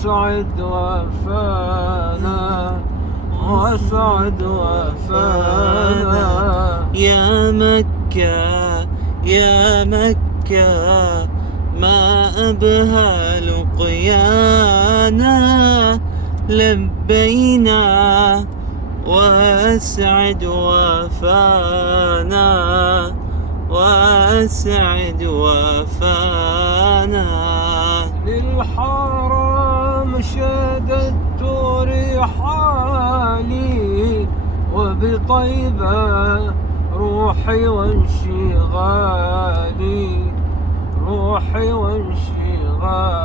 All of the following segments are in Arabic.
واسعد وفانا، واسعد وفانا. يا مكة يا مكة ما أبهى لقيانا، لبينا واسعد وفانا، واسعد وفانا. للحرام شددت رحالي، وبطيبة روحي وانشغالي، روحي وانشغالي.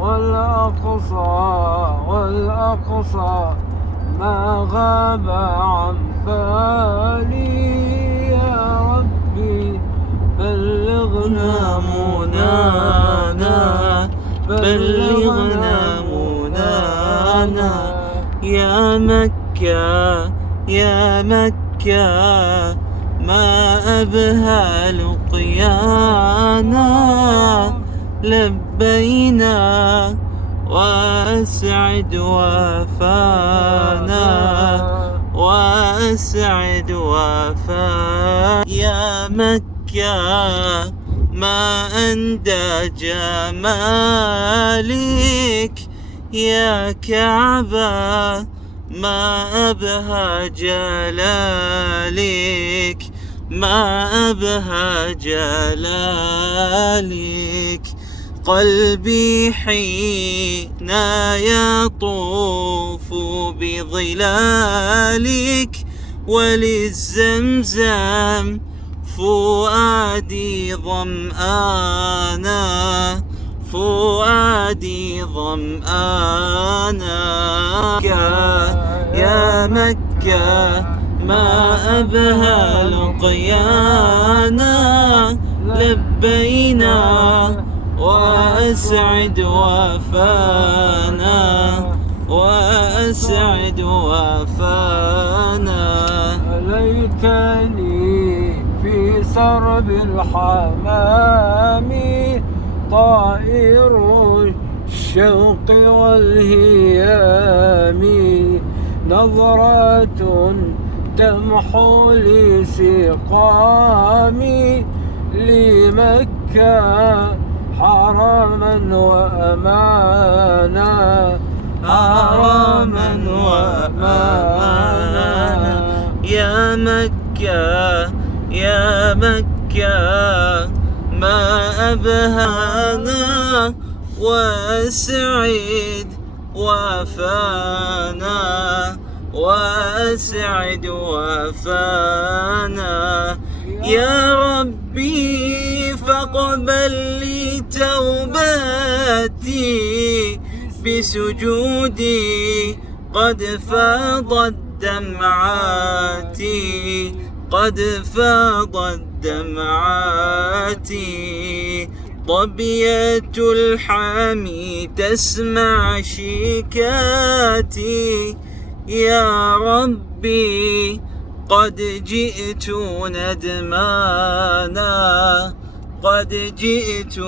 والأقصى والأقصى ما غاب عن بالي. يا ربي بلغنا منانا، بلغنا منانا. يا مكة يا مكة ما أبهى لقيانا، لبينا واسعد وفانا، واسعد وفانا. يا مكة ما أندى جمالك، يا كعبة ما أبهى جلالك، ما أبهى جلالك. قلبي حين يطوف بظلالك، وللزمزم فؤادي ظمآنا، فؤادي ظمآنا. يا مكة ما أبهى لقيانا، لبينا واسعد وفانا، واسعد وفانا. ليتني في سرب الحمام طائر الشوق والهيام، نظرة تمحو لي سقامي، لمكة حراما وأمانا، حراما وأمانا. يا مكة يا مكة ما أبهانا، واسعد وفانا، واسعد وفانا. يا ربي فاقبل لي توبتي، بسجودي قد فاضت دمعاتي، قد فاضت دمعاتي. ضبية الحامي تسمع شكاتي، يا ربي قد جئت ندمانا، قد جئت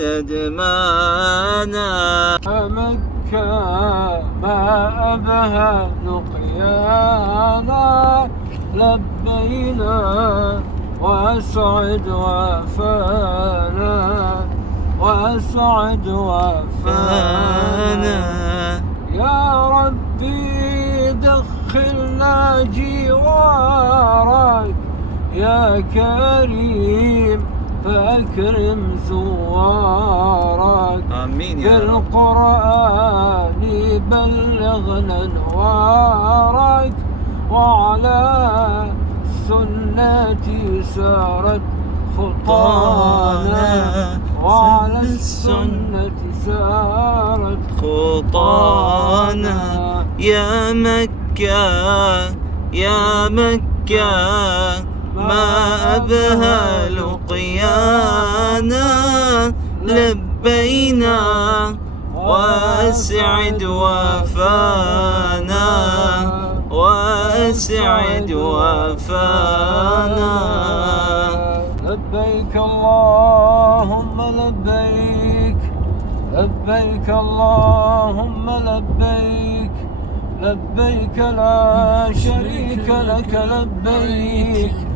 ندمانا. مكة ما أبهى لقيانا، لبينا واسعد وفانا، واسعد وفانا. يا ربي دخلنا جوارك، يا كريم فأكرم زوارك. آمين يا رب. بالقرآن بلغنا نوارك، وعلى السنة سارت خطانا، وعلى السنة سارت خطانا. يا مكة يا مكة ما أبهى لقيانا، لبينا واسعد وفانا، واسعد وفانا. لبيك اللهم لبيك، لبيك اللهم لبيك لا شريك لك لبيك